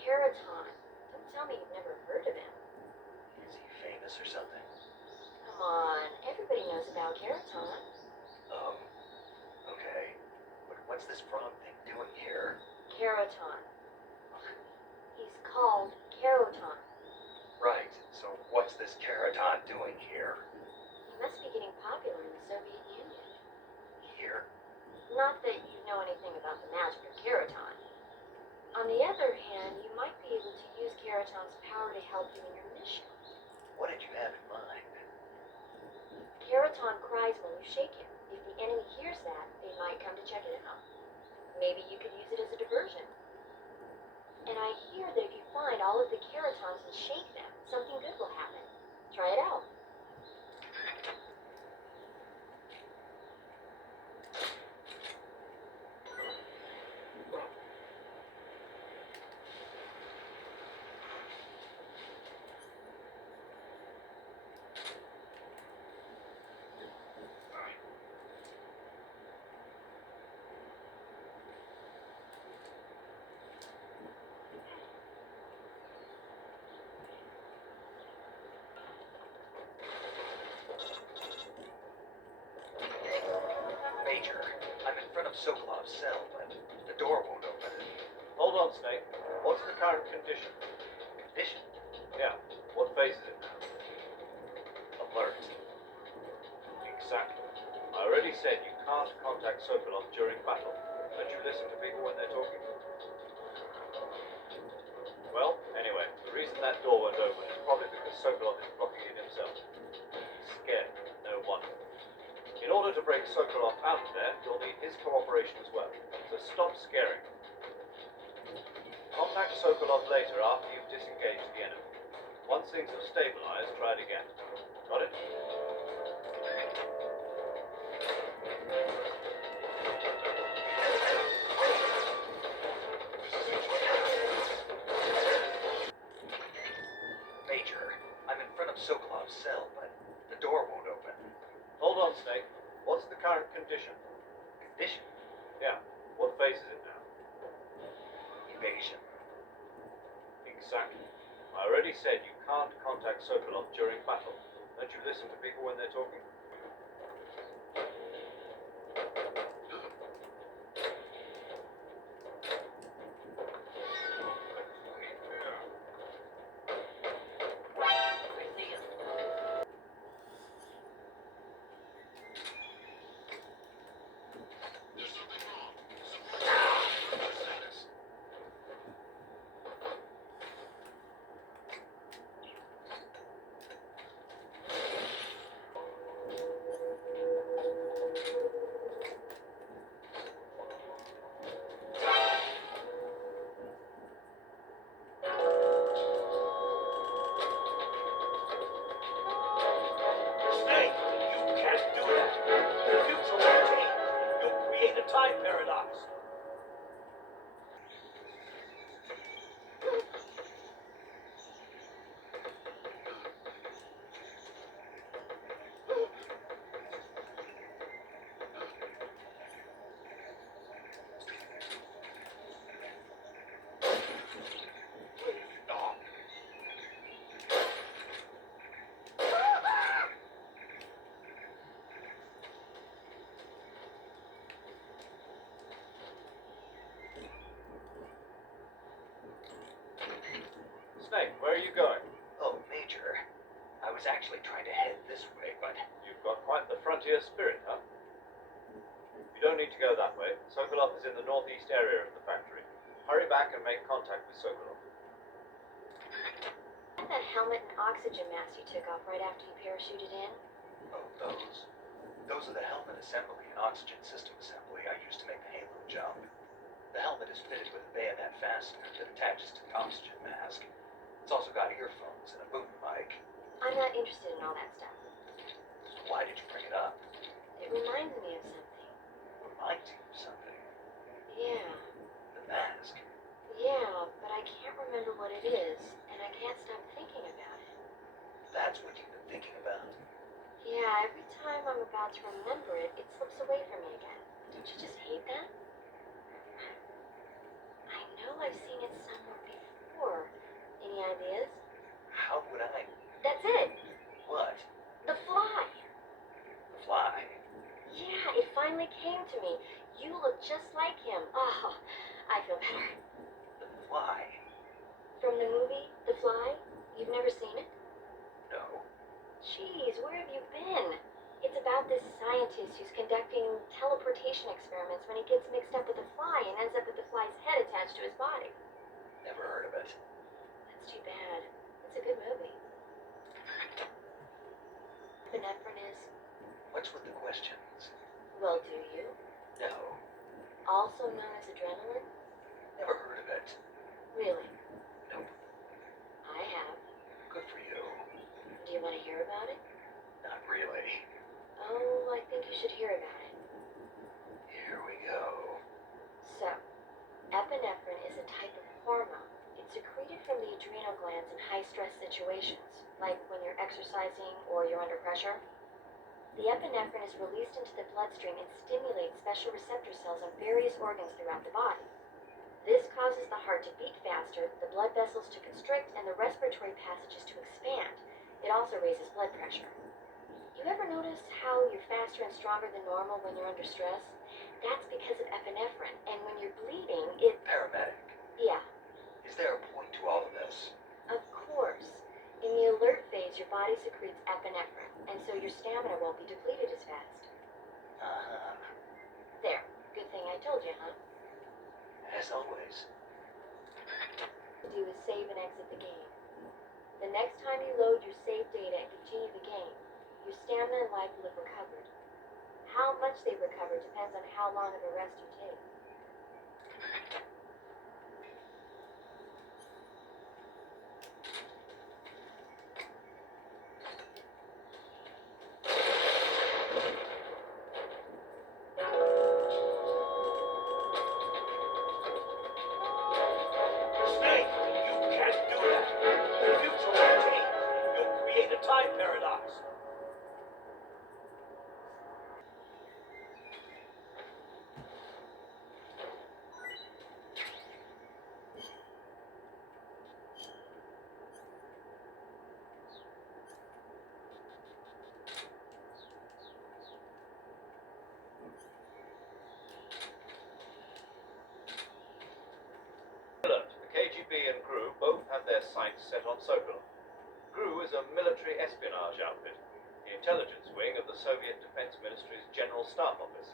Keraton. Don't tell me you've never heard of him. Is he famous or something? Come on, everybody knows about Keraton. Oh, okay. But what's this frog thing doing here? Keraton. He's called Keraton. Right, so what's this Keraton doing here? He must be getting popular in the Soviet Union. Here? Not that you know anything about the magic of Keraton. On the other hand, you might be able to use Keraton's power to help you in your mission. What did you have in mind? Keraton cries when you shake him. If the enemy hears that, they might come to check it out. Maybe you could use it as a diversion. And I hear that if you find all of the Keratons and shake them, something good will happen. Try it out. Major, I'm in front of Sokolov's cell, but the door won't open. Hold on, Snake. What's the current condition? Condition? Yeah. What phase is it now? Alert. Exactly. I already said you can't contact Sokolov during battle. Don't you listen to people when they're talking? Well, anyway, the reason that door won't open is probably because Sokolov is blocking it himself. He's scared. No wonder. In order to break Sokolov out of there, you'll need his cooperation as well. So stop scaring him. Contact Sokolov later after you've disengaged the enemy. Once things have stabilized, try it again. Got it? Major, I'm in front of Sokolov's cell, but the door won't open. Hold on, Snake. What's the current condition? Condition? Yeah. What phase is it now? Evasion. Exactly. I already said you can't contact Sokolov during battle. Don't you listen to people when they're talking? Snake, you can't do that. If you try, you'll create a time paradox. Snake, where are you going? Oh, Major, I was actually trying to head this way, but You've got quite the frontier spirit, huh? You don't need to go that way. Sokolov is in the northeast area of the factory. Hurry back and make contact with Sokolov. That helmet and oxygen mask you took off right after you parachuted in? oh, those are the helmet assembly and oxygen system assembly I used to make the Halo jump. The helmet is fitted with a bayonet fastener that attaches to the oxygen mask. It's also got earphones and a boom mic. I'm not interested in all that stuff. So why did you bring it up? It reminds me of something. Reminds you of something. Yeah. The mask. Yeah, but I can't remember what it is, and I can't stop thinking about it. That's what you've been thinking about. Yeah, every time I'm about to remember it, it slips away from me again. Don't you just hate that? I know I've seen it somewhere before. ideas? How would I? That's it. What? The fly. The fly. Yeah, it finally came to me. You look just like him. Oh, I feel better. The fly? From the movie, The Fly? You've never seen it? No. Jeez, where have you been? It's about this scientist who's conducting teleportation experiments when he gets mixed up with a fly and ends up with the fly's head attached to his body. Never heard of it. That's too bad. It's a good movie. Epinephrine is, What's with the questions? well, do you? No. Also known as adrenaline? Never heard of it. Really? Nope. I have. Good for you. Do you want to hear about it? Not really. Oh, I think you should hear about it. Here we go. So, epinephrine is a type of hormone. It's secreted from the adrenal glands in high-stress situations, like when you're exercising or you're under pressure. The epinephrine is released into the bloodstream and stimulates special receptor cells on various organs throughout the body. This causes the heart to beat faster, the blood vessels to constrict, and the respiratory passages to expand. It also raises blood pressure. You ever notice how you're faster and stronger than normal when you're under stress? That's because of epinephrine, and when you're bleeding, Paramedic. yeah, Is there a point to all of this? of course. In the alert phase, your body secretes epinephrine, and so your stamina won't be depleted as fast. Uh-huh. There, good thing I told you, huh? As always. To do is save and exit the game. The next time you load your saved data and continue the game, your stamina and life will have recovered. How much they recover depends on how long of a rest you take. Snake, you can't do that. If you teleport, you'll create a time paradox. Alert, the KGB and GRU both have their sights set on Sokolov. GRU is a military espionage outfit, the intelligence wing of the Soviet Defense Ministry's General Staff Office.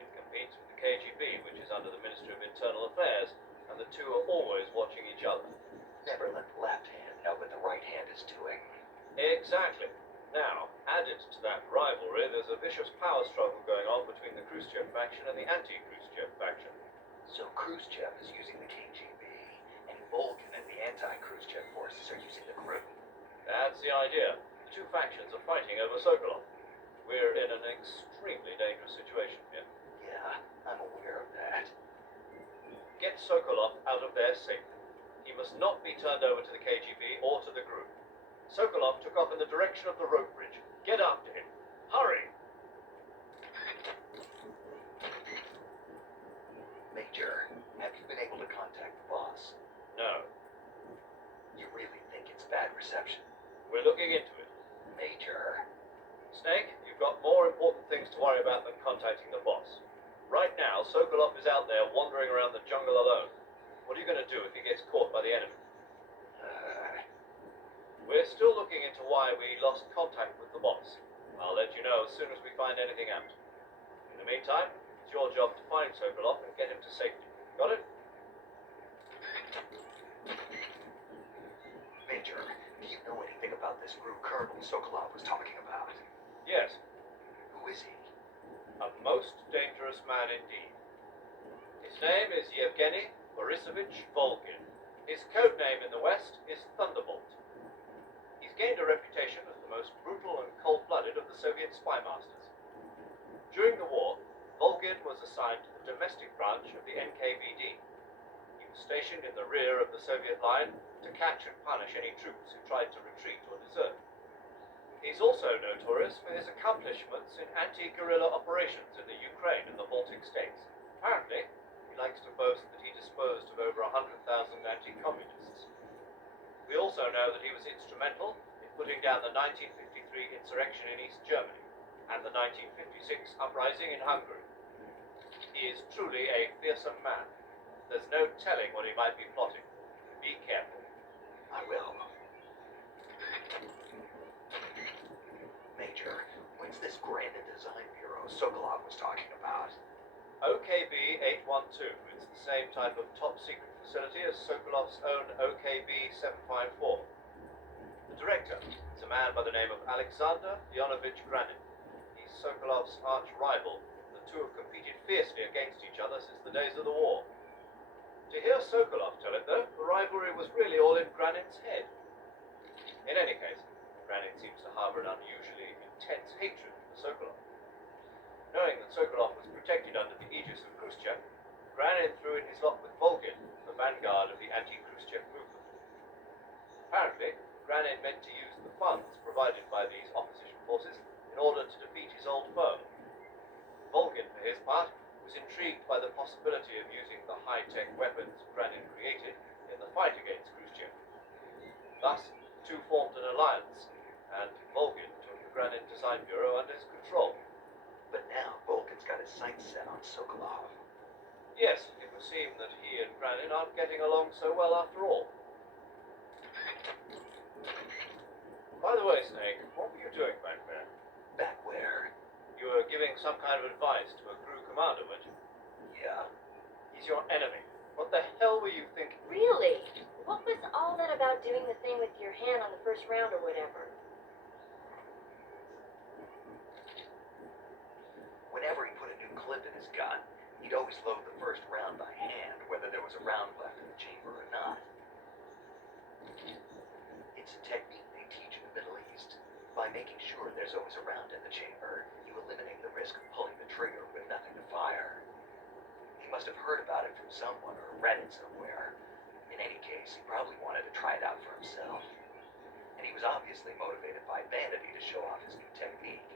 It competes with the KGB, which is under the Ministry of Internal Affairs, and the two are always watching each other. Never let the left hand know what the right hand is doing. Exactly. Now, added to that rivalry, there's a vicious power struggle going on between the Khrushchev faction and the anti-Khrushchev faction. So Khrushchev is using the KGB, and Volgin and the anti-Khrushchev forces are using the GRU. That's the idea. The two factions are fighting over Sokolov. We're in an extremely dangerous situation here. Yeah, I'm aware of that. Get Sokolov out of there safely. He must not be turned over to the KGB or to the GRU. Sokolov took off in the direction of the rope bridge. Get after him. Hurry! Major, have you been able to contact the boss? No. You really think it's bad reception? We're looking into it. Major. Snake, you've got more important things to worry about than contacting the boss. Right now, Sokolov is out there wandering around the jungle alone. What are you going to do if he gets caught by the enemy? We're still looking into why we lost contact with the boss. I'll let you know as soon as we find anything out. In the meantime, it's your job to find Sokolov and get him to safety. Got it? Major, do you know anything about this GRU colonel Sokolov was talking about? Yes. Who is he? A most dangerous man indeed. His name is Yevgeny Borisovich Volgin. His code name in the West is Thunderbolt. He's gained a reputation as the most brutal and cold-blooded of the Soviet spy masters. During the war, Volgin was assigned to the domestic branch of the NKVD. He was stationed in the rear of the Soviet line to catch and punish any troops who tried to retreat or desert. He's also notorious for his accomplishments in anti-guerrilla operations in the Ukraine and the Baltic states. Apparently, he likes to boast that he disposed of over 100,000 anti-communists. We also also know that he was instrumental in putting down the 1953 insurrection in East Germany and the 1956 uprising in Hungary. He is truly a fearsome man. There's no telling what he might be plotting. Be careful. I will. Major, what's this Grand Design Bureau Sokolov was talking about? OKB 812. It's the same type of top secret facility as Sokolov's own OKB 754. The director is a man by the name of Alexander Leonovich Granin. He's Sokolov's arch rival. The two have competed fiercely against each other since the days of the war. To hear Sokolov tell it, though, the rivalry was really all in Granin's head. In any case, Granin seems to harbor an unusually intense hatred for Sokolov. Knowing that Sokolov was protected under the aegis of Khrushchev, Granin threw in his lot with Volgin, the vanguard of the anti-Khrushchev movement. Apparently, Granin meant to use the funds provided by these opposition forces in order to defeat his old foe. Volgin, for his part, was intrigued by the possibility of using the high-tech weapons Granin created in the fight against Khrushchev. Thus, the two formed an alliance, and Volgin took the Granin Design Bureau under his control. But now Volgin's got his sights set on Sokolov. Yes, it would seem that he and Granin aren't getting along so well after all. By the way, Snake, what were you doing back there? Back where? You were giving some kind of advice to a crew commander, weren't you? Yeah. He's your enemy. What the hell were you thinking? Really? What was all that about doing the thing with your hand on the first round or whatever? Whenever he put a new clip in his gun, he'd always load the first round by hand, whether there was a round left in the chamber or not. It's a technique they teach in the Middle East. By making sure there's always a round in the chamber, you eliminate the risk of pulling the trigger with nothing to fire. He must have heard about it from someone or read it somewhere. In any case, he probably wanted to try it out for himself. And he was obviously motivated by vanity to show off his new technique.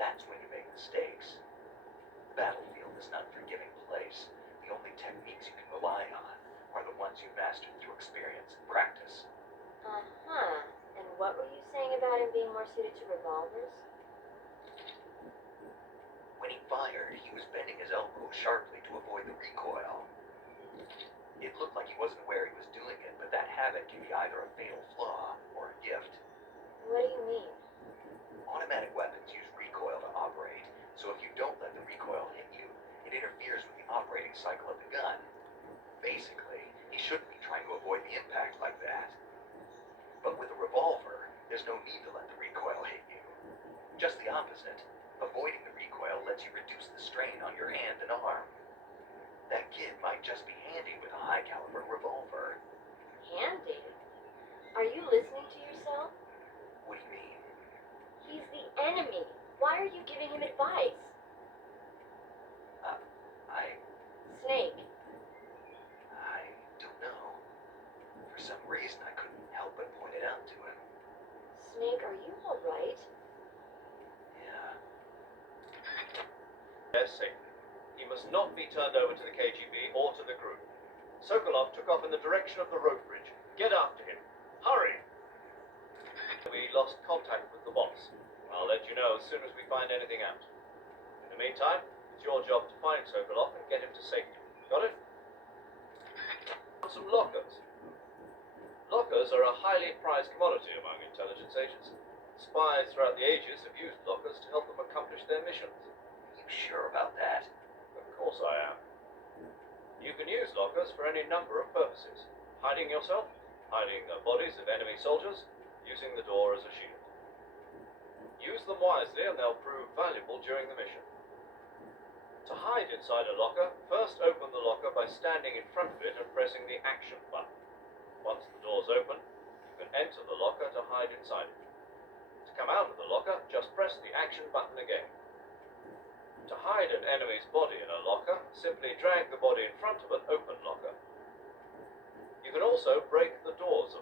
That's when you make mistakes. The battlefield is an unforgiving place. The only techniques you can rely on are the ones you've mastered through experience and practice. Uh-huh. And what were you saying about him being more suited to revolvers? When he fired, he was bending his elbow sharply to avoid the recoil. It looked like he wasn't aware he was doing it, but that habit can be either a fatal flaw or a gift. What do you mean? Automatic weapons use recoil to operate, so if you don't let the recoil hit you, it interferes with the operating cycle of the gun. Basically, he shouldn't be trying to avoid the impact like that. But with a revolver, there's no need to let the recoil hit you. Just the opposite. Avoiding the recoil lets you reduce the strain on your hand and arm. That kid might just be handy with a high-caliber revolver. Handy? Are you listening to yourself? What do you mean? He's the enemy. Why are you giving him advice? Snake. I don't know. For some reason, I couldn't help but point it out to him. Snake, are you alright? Yeah. Yes, safely. He must not be turned over to the KGB or to the group. Sokolov took off in the direction of the road bridge. Get after him. Hurry! We lost contact with the boss. I'll let you know as soon as we find anything out. In the meantime, it's your job to find Sokolov and get him to safety. Got it? Some lockers. Lockers are a highly prized commodity among intelligence agents. Spies throughout the ages have used lockers to help them accomplish their missions. You sure about that? Of course I am. You can use lockers for any number of purposes. Hiding yourself, hiding the bodies of enemy soldiers, using the door as a shield. Use them wisely and they'll prove valuable during the mission. To hide inside a locker, first open the locker by standing in front of it and pressing the action button. Once the door's open, you can enter the locker to hide inside it. To come out of the locker, just press the action button again. To hide an enemy's body in a locker, simply drag the body in front of an open locker. You can also break the doors of